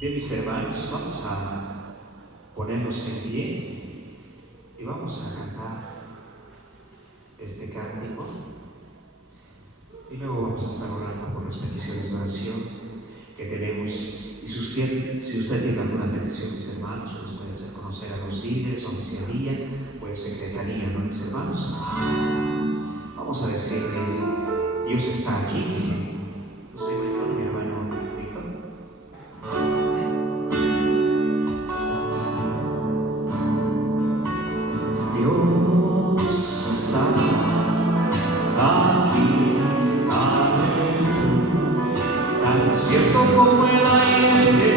Bien, mis hermanos, vamos a ponernos en pie y vamos a cantar este cántico y luego vamos a estar orando por las peticiones de oración que tenemos. Y si usted tiene alguna petición, mis hermanos, pues puede hacer conocer a los líderes, oficialía o en secretaría, ¿no, mis hermanos? Vamos a decirle: Dios está aquí. Estoy con mi hermano Víctor. Dios está aquí, aleluya, tan cierto como el aire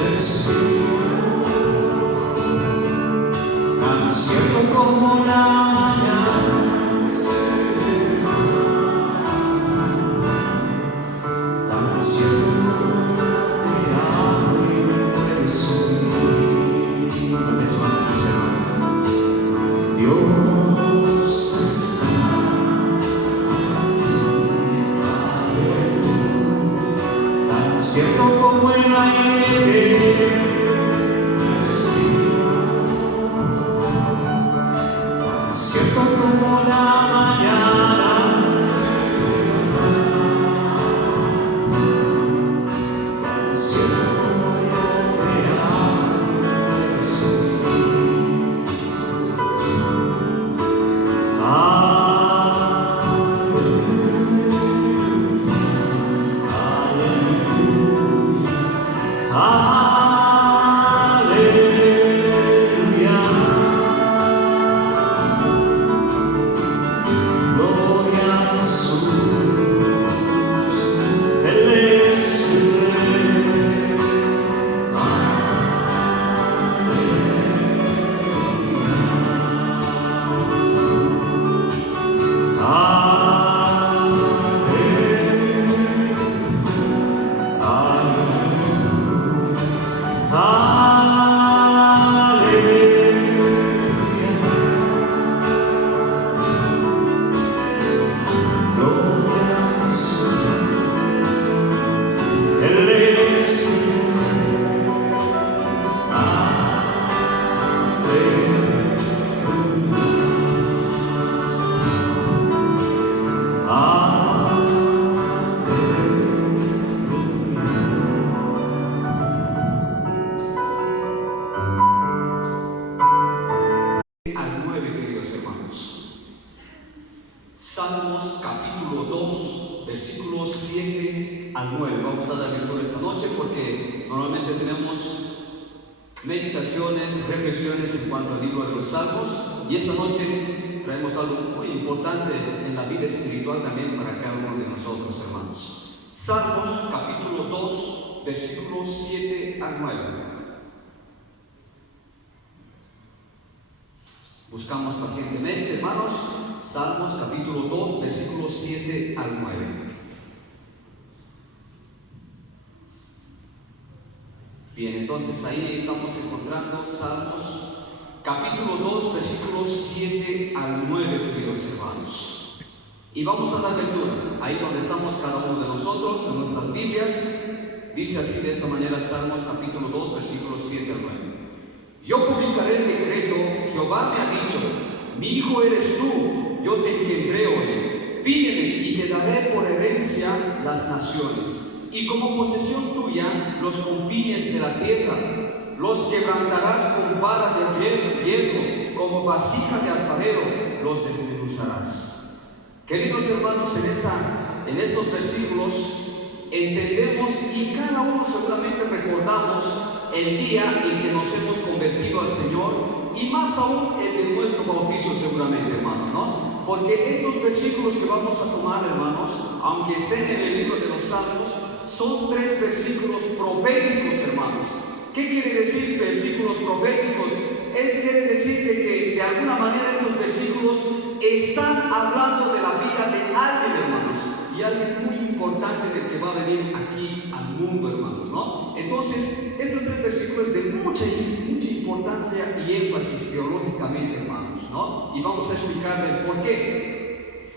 respiro, tan cierto como la mañana se levanta, tan cierto como te amo y me puedes subir. Una vez más, mis hermanos, Dios está aquí, aleluya, tan cierto como el aire respiro, tan cierto como la mañana se levanta, tan cierto como yo te amo, Jesús. Salmos capítulo 2, versículos 7 al 9. Vamos a dar lectura esta noche porque normalmente tenemos meditaciones, reflexiones en cuanto al libro de los Salmos, y esta noche traemos algo muy importante en la vida espiritual también para cada uno de nosotros, hermanos. Salmos capítulo 2, versículos 7 al 9. Buscamos pacientemente, hermanos, Salmos capítulo 2, versículos 7 al 9. Bien, entonces ahí estamos encontrando Salmos capítulo 2, versículos 7 al 9, queridos hermanos. Y vamos a dar lectura, ahí donde estamos cada uno de nosotros, en nuestras Biblias. Dice así de esta manera Salmos capítulo 2, versículos 7 al 9. Yo publicaré el decreto, Jehová me ha dicho, mi hijo eres tú, yo te engendré hoy. Pídeme y te daré por herencia las naciones, y como posesión tuya los confines de la tierra. Los quebrantarás con vara de riesgo, como vasija de alfarero los desmenuzarás. Queridos hermanos, en estos versículos entendemos, y cada uno seguramente recordamos el día en que nos hemos convertido al Señor, y más aún el de nuestro bautizo seguramente, hermanos, ¿no? Porque estos versículos que vamos a tomar, hermanos, aunque estén en el libro de los Salmos, son 3 versículos proféticos, hermanos. ¿Qué quiere decir versículos proféticos? Quiere decir que de alguna manera estos versículos están hablando de la vida de alguien, hermanos, y alguien muy importante del que va a venir aquí al mundo, hermanos, ¿no? Entonces, estos 3 versículos de mucha importancia y énfasis teológicamente, hermanos, ¿no? Y vamos a explicar el por qué.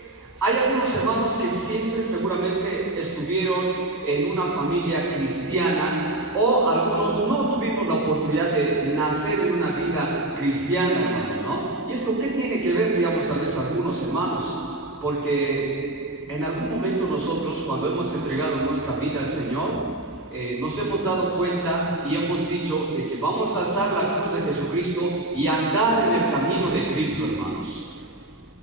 Hay algunos hermanos que siempre seguramente estuvieron en una familia cristiana, o algunos no tuvimos la oportunidad de nacer en una vida cristiana, hermanos, ¿no? ¿Y esto qué tiene que ver, digamos, tal vez algunos hermanos? Porque en algún momento nosotros, cuando hemos entregado nuestra vida al Señor, nos hemos dado cuenta y hemos dicho de que vamos a alzar la cruz de Jesucristo y andar en el camino de Cristo, hermanos.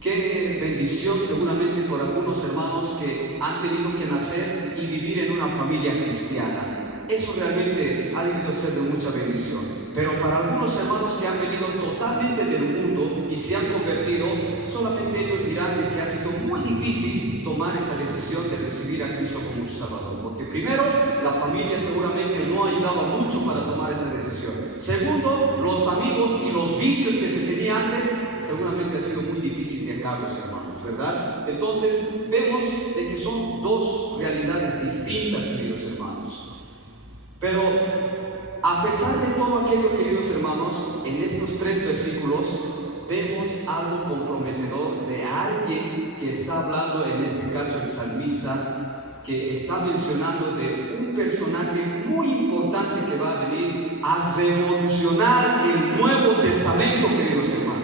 Qué bendición seguramente por algunos hermanos que han tenido que nacer y vivir en una familia cristiana. Eso realmente ha debido ser de mucha bendición. Pero para algunos hermanos que han venido totalmente del mundo y se han convertido, solamente ellos dirán de que ha sido muy difícil tomar esa decisión de recibir a Cristo como su Salvador. Porque primero, la familia seguramente no ayudaba mucho para tomar esa decisión. Segundo, los amigos y los vicios que se tenían antes, seguramente ha sido muy difícil dejarlos, hermanos, ¿verdad? Entonces, vemos de que son dos realidades distintas, queridos hermanos. Pero a pesar de todo aquello, queridos hermanos, en estos 3 versículos vemos algo comprometedor de alguien que está hablando, en este caso el salmista, que está mencionando de un personaje muy importante que va a venir a revolucionar el Nuevo Testamento, queridos hermanos.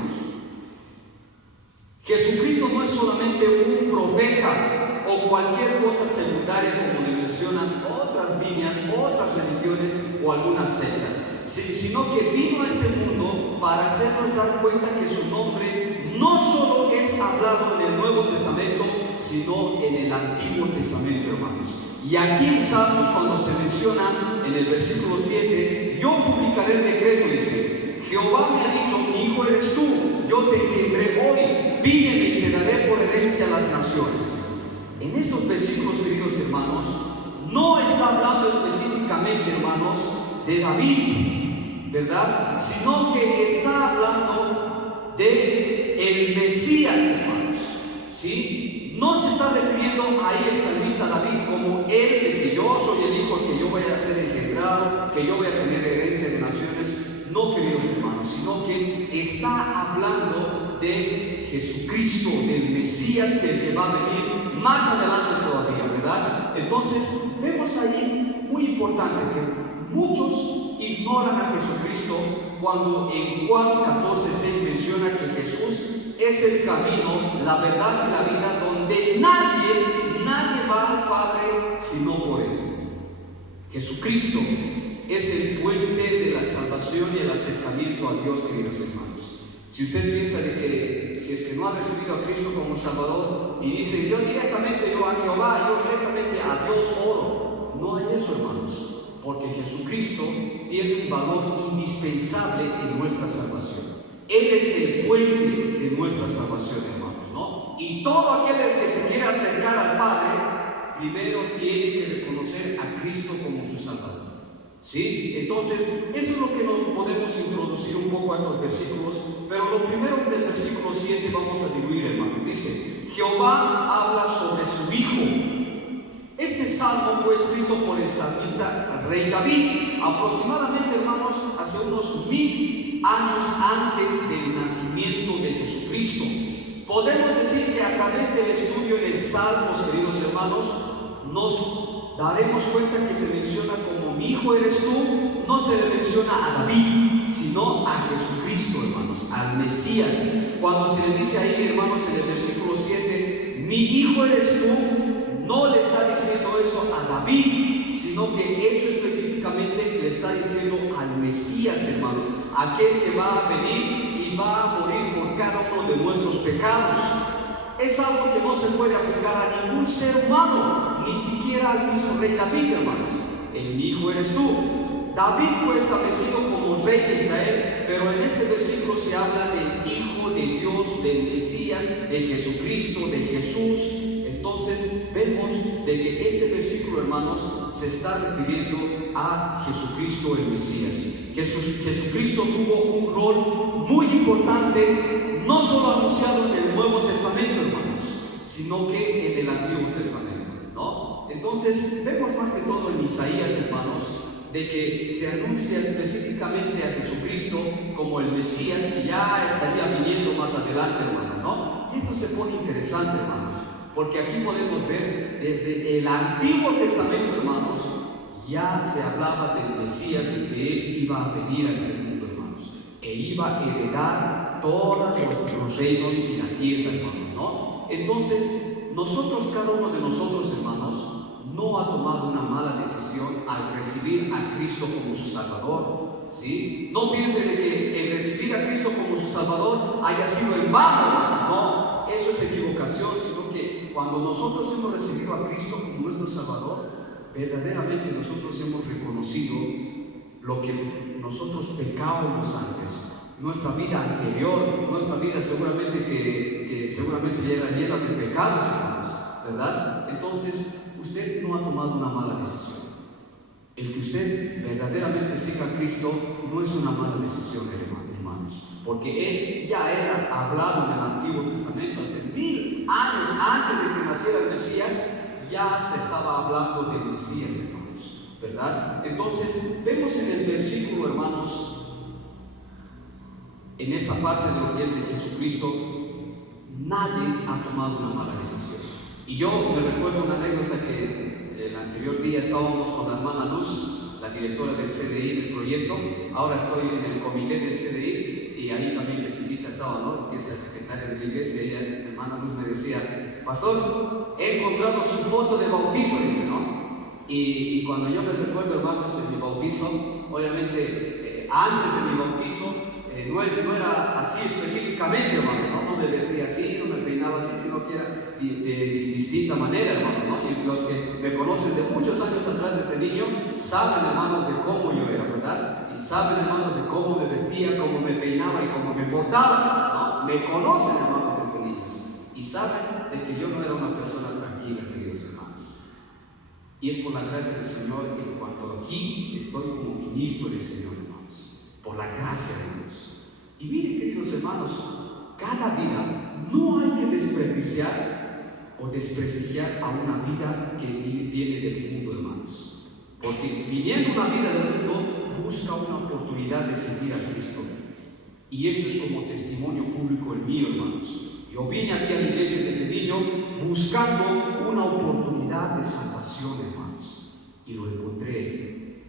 Jesucristo no es solamente un profeta o cualquier cosa secundaria como le mencionan otras líneas, otras religiones o algunas sectas, sino que vino a este mundo para hacernos dar cuenta que su nombre no solo es hablado en el Nuevo Testamento, sino en el Antiguo Testamento, hermanos. Y aquí en Salmos, cuando se menciona en el versículo 7, yo publicaré el decreto, dice: Jehová me ha dicho, mi hijo eres tú, yo te engendré hoy, pídeme y te daré por herencia a las naciones. En estos versículos, queridos hermanos, no está hablando específicamente, hermanos, de David, ¿verdad? Sino que está hablando de el Mesías, hermanos, ¿sí? No se está refiriendo ahí el salmista David como él, de que yo soy el hijo, que yo voy a ser engendrado, que yo voy a tener herencia de naciones. No, queridos hermanos, sino que está hablando de Jesucristo, del Mesías, que va a venir más adelante todavía, ¿verdad? Entonces, vemos ahí muy importante que muchos ignoran a Jesucristo cuando en Juan 14:6 menciona que Jesús es el camino, la verdad y la vida, donde nadie va al Padre sino por Él. Jesucristo es el puente de la salvación y el acercamiento a Dios, queridos hermanos. Si usted piensa de que si es que no ha recibido a Cristo como Salvador y dice yo directamente a Jehová, yo directamente a Dios oro, no hay eso, hermanos, porque Jesucristo tiene un valor indispensable en nuestra salvación. Él es el puente de nuestra salvación, hermanos, ¿no? Y todo aquel que se quiera acercar al Padre, primero tiene que reconocer a Cristo como su Salvador. ¿Sí? Entonces, eso es lo que nos podemos introducir un poco a estos versículos. Pero lo primero del versículo 7 vamos a diluir, hermanos. Dice: Jehová habla sobre su Hijo. Este salmo fue escrito por el salmista rey David, aproximadamente, hermanos, hace unos 1000 años antes del nacimiento de Jesucristo. Podemos decir que a través del estudio en el Salmos, queridos hermanos, nos daremos cuenta que se menciona como mi hijo eres tú, no se le menciona a David, sino a Jesucristo, hermanos, al Mesías. Cuando se le dice ahí, hermanos, en el versículo 7, mi hijo eres tú, no le está diciendo eso a David, sino que eso específicamente le está diciendo al Mesías, hermanos, aquel que va a venir y va a morir por cada uno de nuestros pecados. Es algo que no se puede aplicar a ningún ser humano, ni siquiera al mismo rey David, hermanos. Mi hijo eres tú. David fue establecido como rey de Israel, pero en este versículo se habla del Hijo de Dios, del Mesías, de Jesucristo, de Jesús. Entonces vemos de que este versículo, hermanos, se está refiriendo a Jesucristo, el Mesías. Jesucristo tuvo un rol muy importante, no solo anunciado en el Nuevo Testamento, hermanos, sino que en el Antiguo Testamento, ¿no? Entonces vemos más que todo en Isaías, hermanos, de que se anuncia específicamente a Jesucristo como el Mesías, que ya estaría viniendo más adelante, hermanos, ¿no? Y esto se pone interesante, hermanos, Porque aquí podemos ver desde el Antiguo Testamento, hermanos, ya se hablaba del Mesías, de que Él iba a venir a este mundo, hermanos, e iba a heredar todos los reinos y la tierra, hermanos, ¿no? Entonces, cada uno de nosotros, hermanos, no ha tomado una mala decisión al recibir a Cristo como su Salvador, ¿sí? No piense de que el recibir a Cristo como su Salvador haya sido en vano, hermanos, no, eso es equivocación, sino que cuando nosotros hemos recibido a Cristo como nuestro Salvador, verdaderamente nosotros hemos reconocido lo que nosotros pecábamos antes, nuestra vida anterior, nuestra vida seguramente que seguramente ya era llena de pecados, hermanos, ¿verdad? Entonces, usted no ha tomado una mala decisión. El que usted verdaderamente siga a Cristo no es una mala decisión, hermanos, porque Él ya era hablado en el Antiguo Testamento hace 1000 años antes de que naciera el Mesías. Ya se estaba hablando del Mesías, hermanos, ¿verdad? Entonces, vemos en el versículo, hermanos, en esta parte de lo que es de Jesucristo, nadie ha tomado una mala decisión. Y yo me recuerdo una anécdota que el anterior día estábamos con la hermana Luz, la directora del CDI del proyecto. Ahora estoy en el comité del CDI y ahí también Cleticita estaba, ¿no? Que es la secretaria de la iglesia. Ella, la hermana Luz, me decía: pastor, he encontrado su foto de bautizo, dice, ¿no? Y cuando yo les recuerdo, hermanos, en mi bautizo, obviamente antes de mi bautizo no era así específicamente, hermano, ¿no? No me vestía así, no me peinaba así, sino que era de distinta manera, hermano, ¿no? Y los que me conocen de muchos años atrás desde niño saben, hermanos, de cómo yo era, ¿verdad? Y saben, hermanos, de cómo me vestía, cómo me peinaba y cómo me portaba, ¿no? Me conocen, hermanos, desde niños y saben de que yo no era una persona tranquila, queridos hermanos. Y es por la gracia del Señor en cuanto aquí estoy como ministro del Señor, hermanos, por la gracia de Dios. Y miren, queridos hermanos, cada vida no hay que desperdiciar o desprestigiar a una vida que viene del mundo, hermanos, porque viniendo una vida del mundo busca una oportunidad de seguir a Cristo. Y esto es como testimonio público el mío, hermanos. Yo vine aquí a la iglesia desde niño buscando una oportunidad de salvación, hermanos, y lo encontré.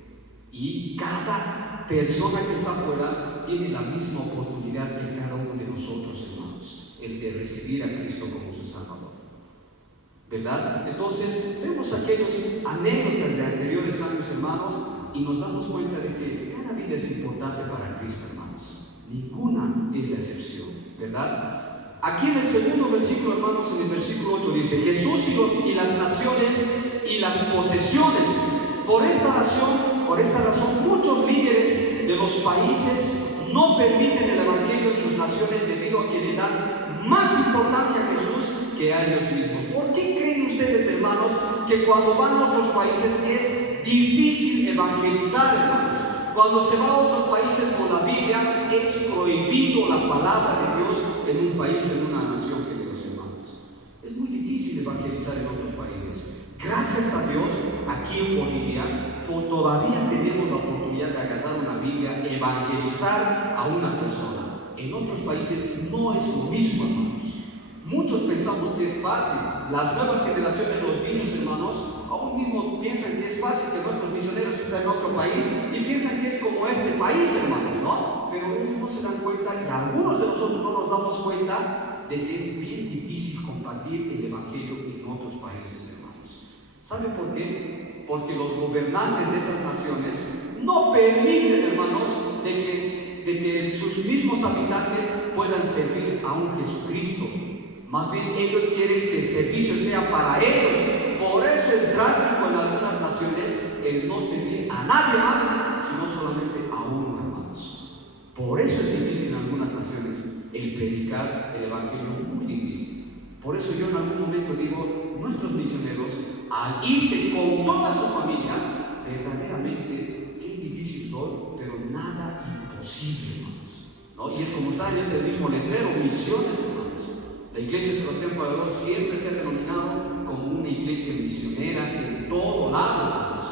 Y cada persona que está afuera tiene la misma oportunidad que cada uno de nosotros, hermanos, el de recibir a Cristo como su Salvador, ¿verdad? Entonces vemos aquellos anécdotas de anteriores años, hermanos, y nos damos cuenta de que cada vida es importante para Cristo, hermanos. Ninguna es la excepción, ¿verdad? Aquí en el segundo versículo, hermanos, en el versículo 8 dice: Jesús y las naciones y las posesiones. Por esta razón, muchos líderes de los países no permiten el evangelio en sus naciones debido a que le dan más importancia a Jesús que a ellos mismos. ¿Por qué creen ustedes, hermanos, que cuando van a otros países es difícil evangelizar, hermanos? Cuando se va a otros países con la Biblia, es prohibido la palabra de Dios en un país, en una nación, queridos hermanos. Es muy difícil evangelizar en otros países. Gracias a Dios, aquí en Bolivia, todavía tenemos la oportunidad de agarrar una Biblia, evangelizar a una persona. En otros países no es lo mismo, hermanos. Muchos pensamos que es fácil. Las nuevas generaciones, los niños, hermanos, aún mismo piensan que es fácil, que nuestros misioneros están en otro país y piensan que es como este país, hermanos, ¿no? Pero ellos no se dan cuenta, y algunos de nosotros no nos damos cuenta de que es bien difícil compartir el evangelio en otros países, hermanos. ¿Saben por qué? Porque los gobernantes de esas naciones no permiten, hermanos, de que sus mismos habitantes puedan servir a un Jesucristo. Más bien ellos quieren que el servicio sea para ellos. Por eso es drástico en algunas naciones el no servir a nadie más, sino solamente a uno, hermanos. Por eso es difícil en algunas naciones el predicar el evangelio, muy difícil. Por eso yo en algún momento digo, nuestros misioneros, al irse con toda su familia, verdaderamente qué difícil son, pero nada imposible, hermanos, ¿no? Y es como está en este mismo letrero, misiones, hermanos. La iglesia Sebastián Pagador siempre se ha denominado como una iglesia misionera en todo lado, hermanos.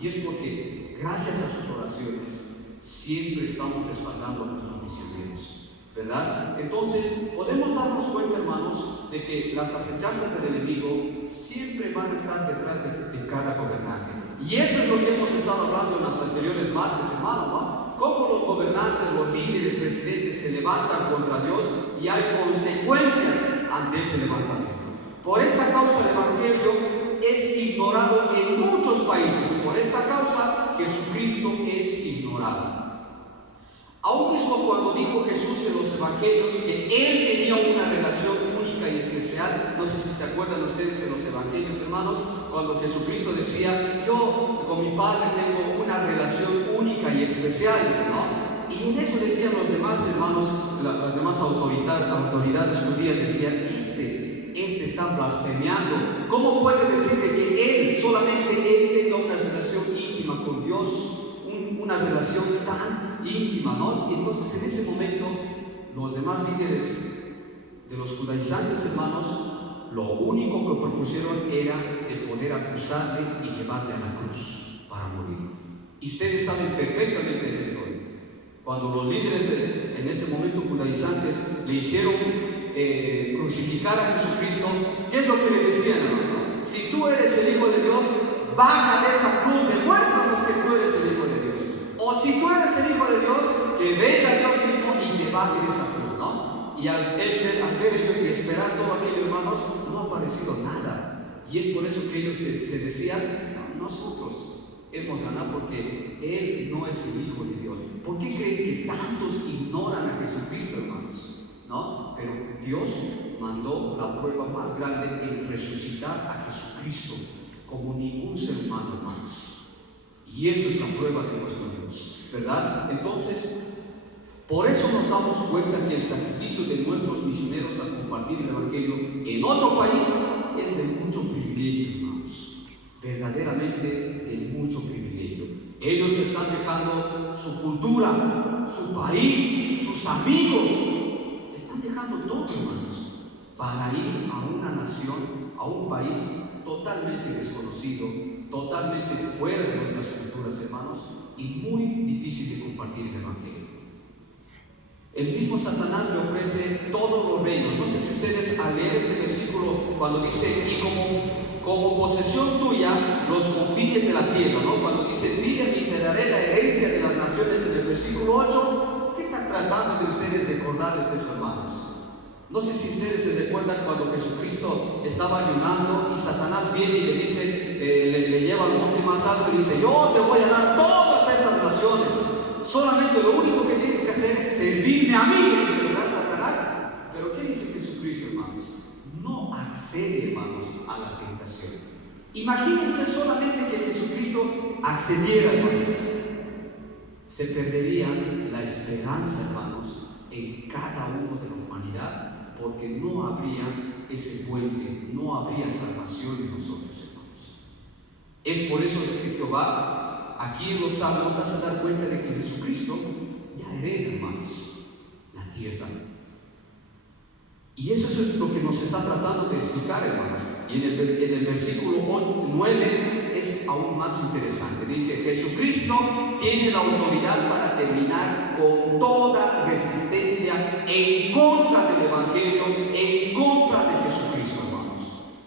Y es porque gracias a sus oraciones siempre estamos respaldando a nuestros misioneros, ¿verdad? Entonces podemos darnos cuenta, hermanos, de que las acechanzas del enemigo siempre van a estar detrás de cada gobernante. Y eso es lo que hemos estado hablando en los anteriores martes, hermano, ¿no? Cómo los gobernantes, los líderes, presidentes se levantan contra Dios y hay consecuencias ante ese levantamiento. Por esta causa el Evangelio es ignorado en muchos países. Por esta causa Jesucristo es ignorado. Aún mismo cuando dijo Jesús en los Evangelios que Él tenía una relación única y especial, no sé si se acuerdan ustedes en los Evangelios, hermanos, cuando Jesucristo decía, yo con mi Padre tengo una relación única y especial, ¿no? Y en eso decían los demás hermanos, las demás autoridades judías decían, este está blasfemiando. ¿Cómo puede decir de que solamente Él tenga una relación íntima con Dios? Una relación tan íntima, ¿no? Y entonces en ese momento los demás líderes de los judaizantes, hermanos, lo único que propusieron era de poder acusarle y llevarle a la cruz para morir. Y ustedes saben perfectamente esa historia. Cuando los líderes en ese momento judaizantes le hicieron crucificar a Jesucristo, ¿qué es lo que le decían, hermano? Si tú eres el Hijo de Dios, baja de esa cruz, demuéstranos que tú eres el Hijo de Dios. O si tú eres el Hijo de Dios, que venga Dios mismo y te baje de esa cruz, ¿no? Y al ver ellos y esperar todo aquello, hermanos, no ha aparecido nada. Y es por eso que ellos se decían, no, nosotros hemos ganado porque Él no es el Hijo de Dios. ¿Por qué creen que tantos ignoran a Jesucristo, hermanos? ¿No? Pero Dios mandó la prueba más grande en resucitar a Jesucristo como ningún ser humano, hermanos. Y eso es la prueba de nuestro Dios, ¿verdad? Entonces, por eso nos damos cuenta que el sacrificio de nuestros misioneros al compartir el Evangelio en otro país es de mucho privilegio, hermanos. Verdaderamente de mucho privilegio. Ellos están dejando su cultura, su país, sus amigos. Están dejando todo, hermanos, para ir a una nación, a un país totalmente desconocido, totalmente fuera de nuestras culturas, hermanos, y muy difícil de compartir el Evangelio. El mismo Satanás le ofrece todos los reinos. No sé si ustedes al leer este versículo, cuando dice, y como posesión tuya, los confines de la tierra, ¿no? Cuando dice, mira, y te daré la herencia de las naciones en el versículo 8, ¿qué está tratando de ustedes recordarles eso, hermanos? No sé si ustedes se recuerdan cuando Jesucristo estaba ayunando y Satanás viene y le dice, le lleva al monte más alto y dice, yo te voy a dar todas estas naciones, solamente lo único que tienes que hacer es servirme a mí, le dice, ¿verdad, Satanás? Pero ¿qué dice Jesucristo, hermanos? No accede, hermanos, a la tentación. Imagínense solamente que Jesucristo accediera, hermanos. Se perdería la esperanza, hermanos, en cada uno de la humanidad, porque no habría ese puente, no habría salvación en nosotros, hermanos. Es por eso que Jehová aquí en los Salmos hace dar cuenta de que Jesucristo ya hereda, hermanos, la tierra. Y eso es lo que nos está tratando de explicar, hermanos. Y en el versículo 9 es aún más interesante. Dice, Jesucristo tiene la autoridad para terminar con toda resistencia en contra del Evangelio, en contra de Jesucristo, hermanos.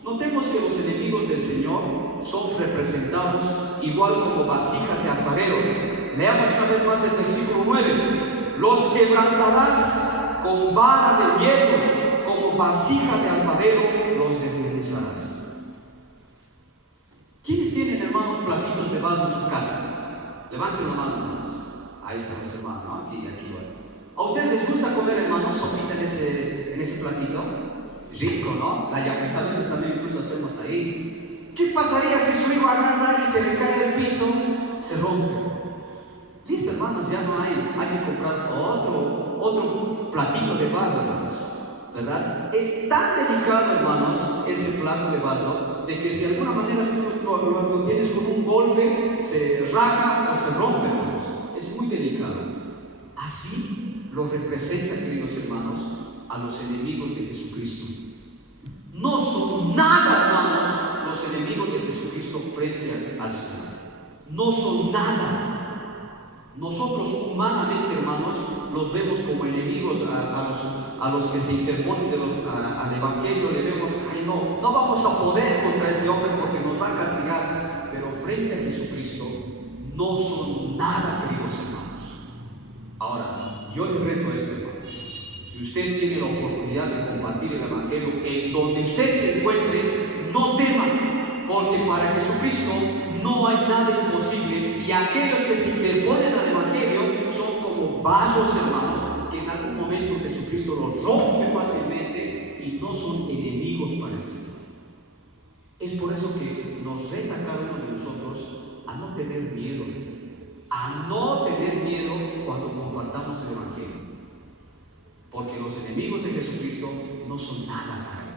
Notemos que los enemigos del Señor son representados igual como vasijas de alfarero. Leamos una vez más el versículo 9. Los quebrantarás con vara de hierro, como vasija de alfarero los desmenuzarás. ¿Quiénes tienen, hermanos, platitos de vaso en su casa? Levanten la mano, hermanos. Ahí están los hermanos, ¿no? Aquí y aquí. Bueno. ¿A ustedes les gusta comer, hermanos, sopita en ese platito? Rico, ¿no? La yajita a veces también incluso hacemos ahí. ¿Qué pasaría si su hijo agarra y se le cae el piso? Se rompe. Listo, hermanos, ya no hay que comprar otro platito de vaso, hermanos, ¿verdad? Es tan delicado, hermanos, ese plato de vaso, de que si de alguna manera lo tienes con un golpe, se raja o se rompe, hermanos. Es muy delicado. Así lo representa, queridos hermanos, a los enemigos de Jesucristo. No son nada, hermanos, los enemigos de Jesucristo frente al Señor. No son nada. Nosotros humanamente, hermanos, los vemos como enemigos a los que se interponen al Evangelio. Le vemos, ay, no vamos a poder contra este hombre porque nos va a castigar. Pero frente a Jesucristo no son nada, queridos hermanos. Ahora, yo les reto a esto, hermanos. Si usted tiene la oportunidad de compartir el Evangelio en donde usted se encuentre, no tema, porque para Jesucristo no hay nada imposible, y aquellos que se interponen al Evangelio son como vasos, hermanos, que en algún momento Jesucristo los rompe fácilmente y no son enemigos para el Señor. Es por eso que nos reta cada uno de nosotros a no tener miedo, cuando compartamos el Evangelio, porque los enemigos de Jesucristo no son nada para Él.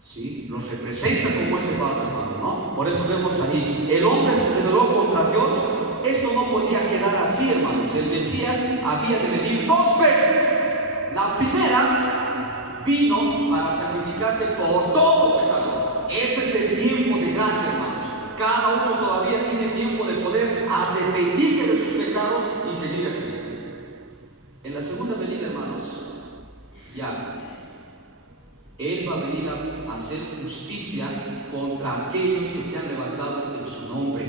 ¿Sí? Los representa como ese vaso, hermano, ¿no? Por eso vemos ahí, el hombre se rebeló contra Dios. Esto no podía quedar así, hermanos. El Mesías había de venir 2 veces. La primera vino para sacrificarse por todo pecado. Ese es el tiempo de gracia, hermanos. Cada uno todavía tiene tiempo de poder arrepentirse de sus pecados y seguir a Cristo. En la segunda venida, hermanos, ya Él va a venir a hacer justicia contra aquellos que se han levantado en su nombre.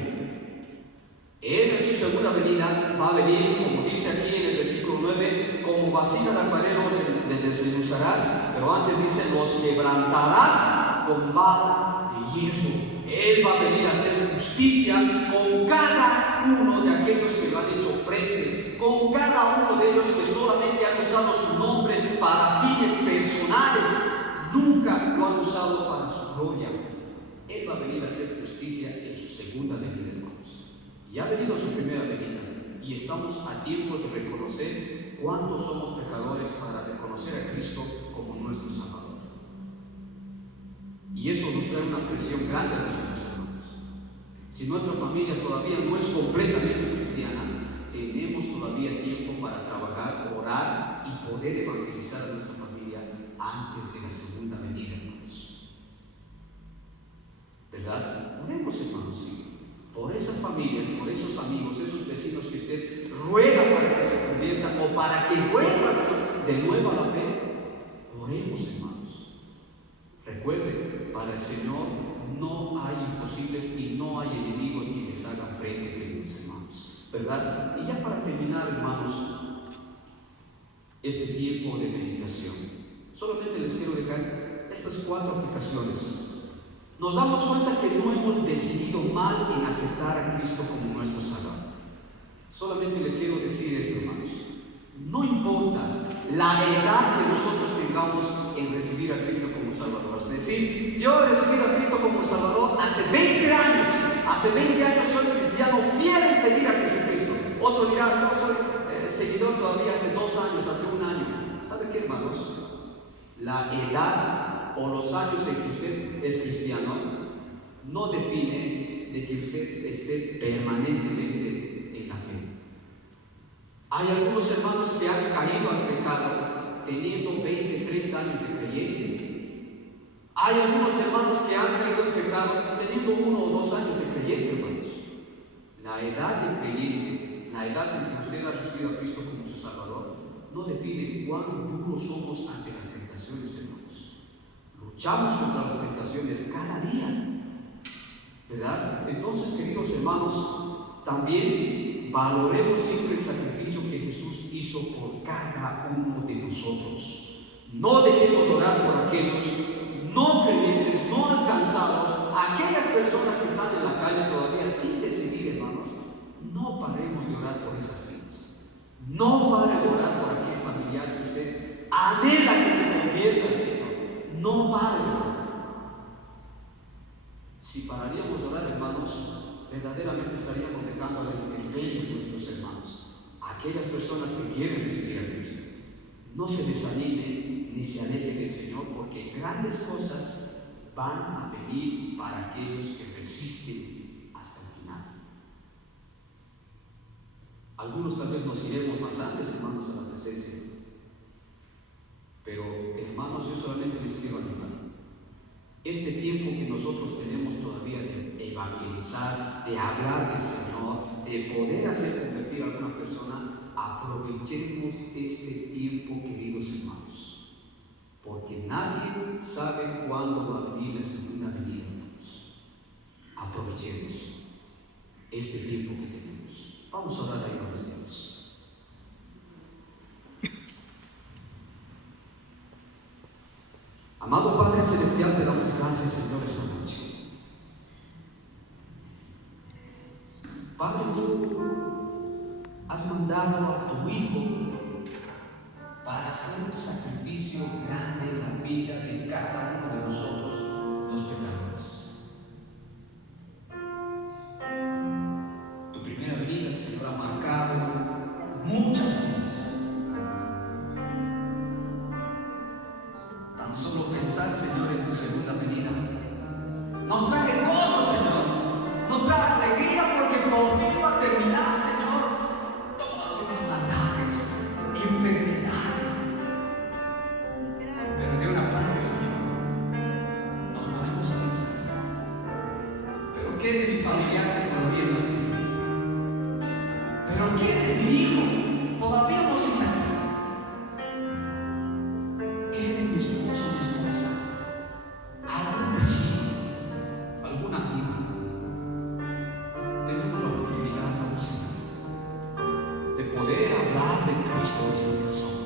Él en su segunda venida va a venir, como dice aquí en el versículo 9, como vasija de alfarero le desmenuzarás, pero antes dice, los quebrantarás con vara de hierro. Él va a venir a hacer justicia con cada uno de aquellos que lo han hecho frente, con cada uno de ellos que solamente han usado su nombre para fines personales, nunca lo han usado para su gloria. Él va a venir a hacer justicia en su segunda venida, hermanos. Y ha venido su primera venida, y estamos a tiempo de reconocer cuántos somos pecadores para reconocer a Cristo como nuestro Salvador. Y eso nos trae una presión grande a nosotros, hermanos. Si nuestra familia todavía no es completamente cristiana, tenemos todavía tiempo para trabajar, orar y poder evangelizar a nuestra familia antes de la segunda venida, hermanos. ¿Verdad? Oremos, hermanos, sí, por esas familias, por esos amigos, esos vecinos que usted ruega para que se conviertan o para que vuelvan de nuevo a la fe. Oremos, hermanos. Recuerden, para el Señor no hay imposibles y no hay enemigos que les hagan frente, queridos hermanos, ¿verdad? Y ya para terminar, hermanos, este tiempo de meditación, solamente les quiero dejar estas 4 aplicaciones. Nos damos cuenta que no hemos decidido mal en aceptar a Cristo como nuestro Salvador. Solamente le quiero decir esto, hermanos. No importa la edad que nosotros tengamos en recibir a Cristo como Salvador. Es decir, yo he recibido a Cristo como Salvador hace 20 años. Hace 20 años soy cristiano fiel en seguir a Jesucristo. Otro dirá, yo soy seguidor todavía hace 2 años, hace 1 año. ¿Sabe qué, hermanos? La edad o los años en que usted es cristiano no define de que usted esté permanentemente en la fe. Hay algunos hermanos que han caído al pecado teniendo 20, 30 años de creyente. Hay algunos hermanos que han caído en pecado teniendo 1 o 2 años de creyente, hermanos. La edad de creyente, la edad en que usted ha recibido a Cristo como su Salvador, no define cuán duros somos ante las tentaciones, hermanos. Luchamos contra las tentaciones cada día, ¿verdad? Entonces, queridos hermanos, también valoremos siempre el sacrificio que Jesús hizo por cada uno de nosotros. No dejemos de orar por aquellos no creyentes, no alcanzados, aquellas personas que están en la calle todavía sin decidir, hermanos. No paremos de orar por esas vidas. No pare de orar por aquel familiar que usted anhela que se convierta al Señor. No pare de orar. Si pararíamos de orar, hermanos, verdaderamente estaríamos dejando al intemperie de nuestros hermanos, aquellas personas que quieren recibir a Cristo. No se desanime ni se aleje del Señor, porque grandes cosas van a venir para aquellos que resisten hasta el final. Algunos tal vez nos iremos más antes, hermanos, a la presencia, pero hermanos, yo solamente les quiero animar. Este tiempo que nosotros tenemos todavía de evangelizar, de hablar del Señor, de poder hacer convertir repetir a alguna persona, aprovechemos este tiempo, queridos hermanos, porque nadie sabe cuándo va a venir la segunda venida de Dios. Aprovechemos este tiempo que tenemos. Vamos a orar ahí con los Dios. Amado Padre Celestial, te damos gracias, Señor, esta noche. Padre, tú has mandado a tu Hijo para hacer un sacrificio grande en la vida de cada uno de nosotros, los pecadores. Tu primera venida, Señor, ha marcado muchas vidas. Tan solo pensar, Señor, en tu segunda venida nos trae gozo, Señor, nos trae alegría, porque por fin va a terminar, Señor, todas las maldades, enfermedades. Pero de una parte, Señor, nos ponemos a pensar: ¿pero qué de mi familiar que todavía no está en Cristo? ¿Pero qué de mi hijo todavía no se está en Cristo? ¿Qué de mi esposo, mi esposa, algún vecino, algún amigo? Tenemos la oportunidad, como Señor, de poder hablar de Cristo a esta persona,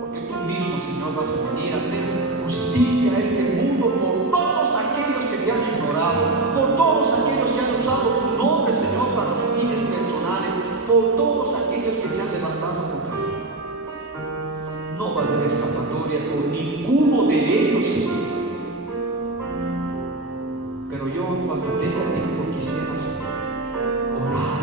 porque tú mismo, Señor, vas a venir a hacer justicia a este mundo por todos aquellos que te han ignorado, por todos aquellos que han usado tu nombre, Señor, para sus fines personales, por todos aquellos que se han levantado contra ti. No va a haber escapatoria con ninguno de ellos, Señor. Pero yo, cuando tenga tiempo, quisiera, Señor, orar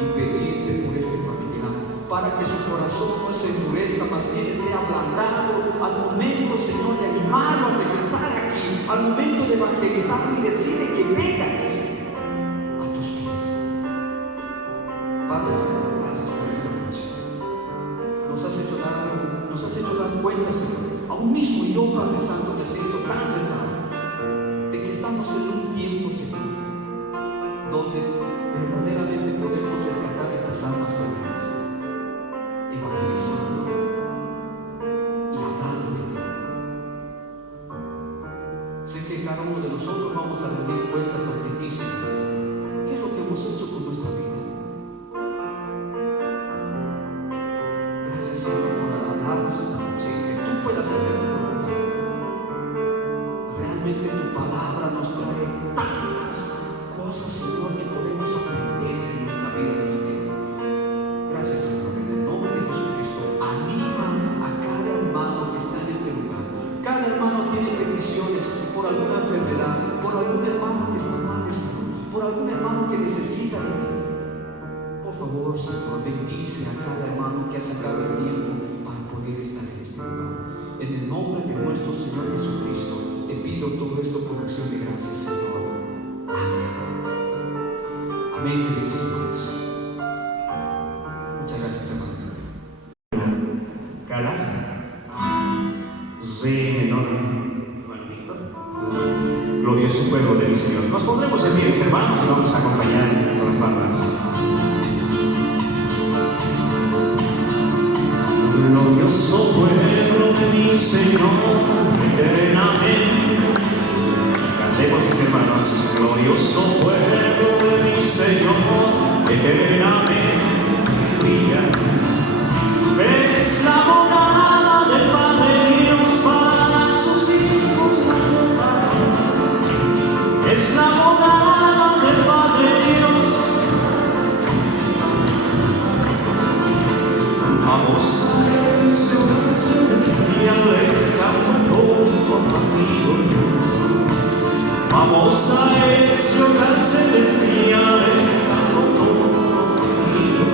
y pedirte por este familiar, para que su corazón no se endurezca, más bien esté ablandado al momento, Señor, de animarlo a regresar aquí, al momento de evangelizar y decirle que venga aquí, Señor, a tus pies. Padre, Señor, gracias por esta noche. Nos has hecho dar cuenta, Señor. Aún mismo yo, Padre Santo, me siento tan cercano de que estamos en un tiempo, Señor, donde verdaderamente podemos rescatar estas almas perdidas, evangelizando y hablando de ti. Sé que cada uno de nosotros vamos a rendir cuentas ante ti, Señor. ¿Qué es lo que hemos hecho con nuestra vida? Gracias, Señor, por hablarnos esta noche, que tú puedas hacer tu voluntad. Realmente tu palabra nos trae tantas cosas, Señor, que podemos aprender en nuestra vida cristiana. Gracias, Señor, en el nombre de Jesucristo. Anima a cada hermano que está en este lugar. Cada hermano tiene peticiones por alguna enfermedad, por algún hermano que está mal de salud, por algún hermano que necesita de ti. Por favor, Señor, bendice a cada hermano que ha sacado el tiempo para poder estar en este lugar. En el nombre de nuestro Señor Jesucristo, te pido todo esto con acción de gracias, Señor. Amén. Amén, queridos hermanos. Muchas gracias, hermano. Calá, Re menor, hermano Víctor. Glorioso pueblo de mi Señor. Nos pondremos en pie, hermanos, y vamos a acompañar con las palmas. Glorioso pueblo de mi Señor, eternamente. Cantemos, mis hermanos. Glorioso pueblo de mi Señor, eternamente. Es la morada del Padre Dios para sus hijos la morada. Es la morada del Padre Dios. Vamos a ese celestial lejano poco fatigo. Vamos a ese hogar celestial lejano poco fatigo.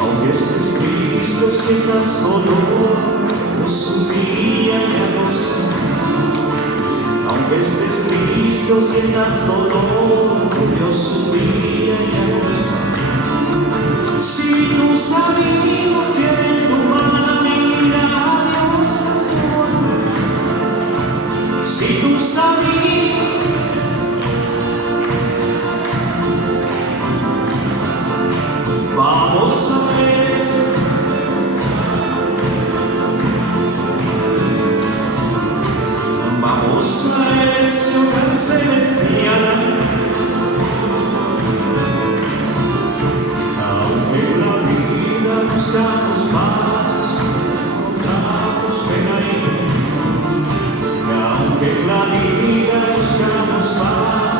Aunque estés triste o sientas dolor, gozo día y gozo. Aunque estés triste o sientas dolor, gozo día y gozo. Si tus amigos quieren tu mano, mira a Dios, amor. Si tus amigos Vamos a eso. Vamos a ese hogar celestial. Aunque en la vida buscamos paz, encontramos pena y aunque en la vida buscamos paz,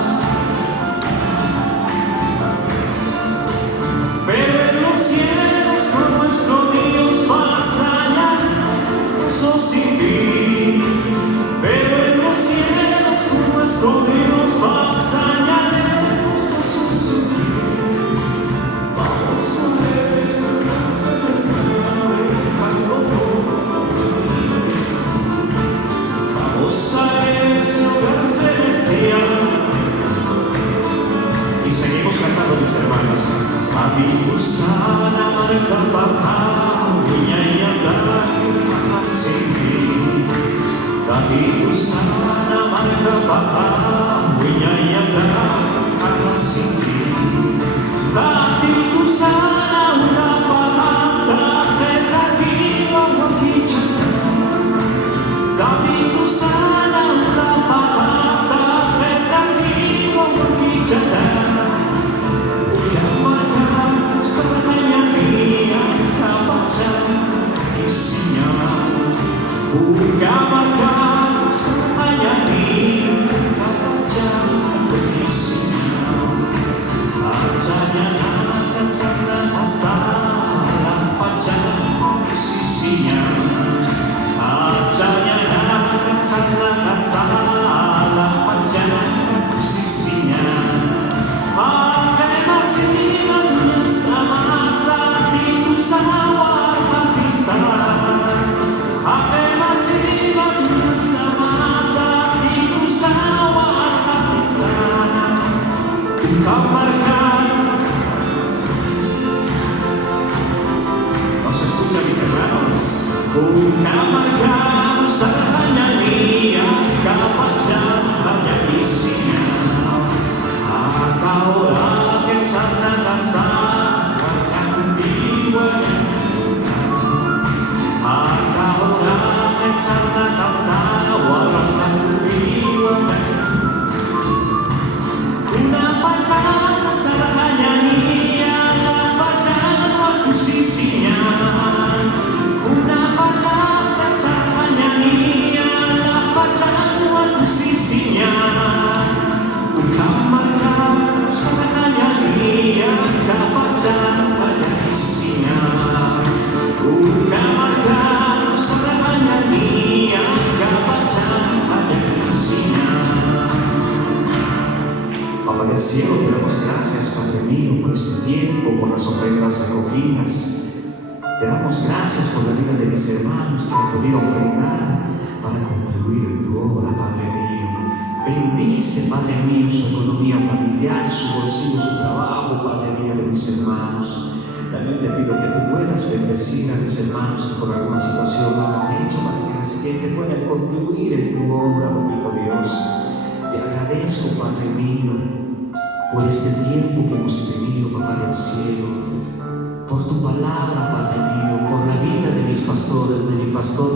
pero en los cielos con nuestro Dios pasa allá, gozo sin fin. Pero en los cielos con nuestro Dios pasa allá, gozo sin fin. Vamos a ver esa casa celestial dejando todo. Vamos a ese hogar celestial. Y seguimos cantando, mis hermanos. Amigo sana, marca papá, niña y andar, jamás sin fin. Amigo sana, marca papá, niña y andar, jamás sin fin. Amigo sana, una palabra, de aquí o aquí chantar. Amigo sana, una palabra, de aquí o aquí chantar. ¿No se escucha, mis hermanos? Papá del cielo, te damos gracias, Padre mío, por este tiempo, por las ofrendas recogidas. Te damos gracias por la vida de mis hermanos que han podido ofrendar para contribuir en tu obra, Padre mío. Bendice, Padre mío, su economía familiar, su bolsillo, su trabajo, Padre mío, de mis hermanos. También te pido que tú puedas bendecir a mis hermanos que por alguna situación no lo han hecho, para que en el siguiente puedan contribuir en tu obra, Papito Dios. Te agradezco, Padre mío, por este tiempo que hemos tenido, Papá del cielo, por tu palabra, Padre mío, por la vida de mis pastores, de mi pastor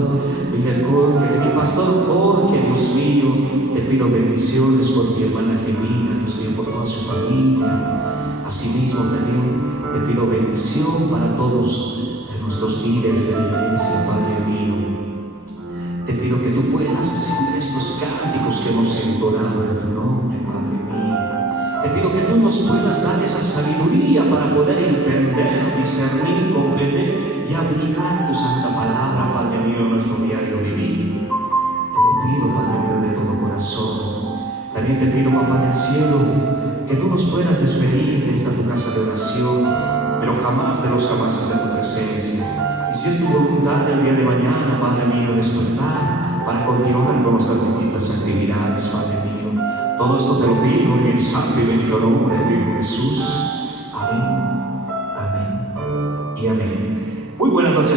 Miguel Jorge, de mi pastor Jorge, Dios mío. Te pido bendiciones por mi hermana Gemina, Dios mío, por toda su familia. Asimismo, también te pido bendición para todos nuestros líderes de la iglesia, Padre mío. Te pido que tú puedas recibir estos cánticos que hemos entonado en tu nombre, Padre mío. Te pido que tú nos puedas dar esa sabiduría para poder entender, discernir, comprender y aplicar tu santa palabra, Padre mío, en nuestro diario vivir. Te lo pido, Padre mío, de todo corazón. También te pido, Papá del cielo, que tú nos puedas despedir de esta tu casa de oración, pero jamás de los jamases de tu presencia. Y si es tu voluntad el día de mañana, Padre mío, despertar para continuar con nuestras distintas actividades, Padre mío. Todo esto te lo pido en el santo y bendito nombre de Jesús. Amén.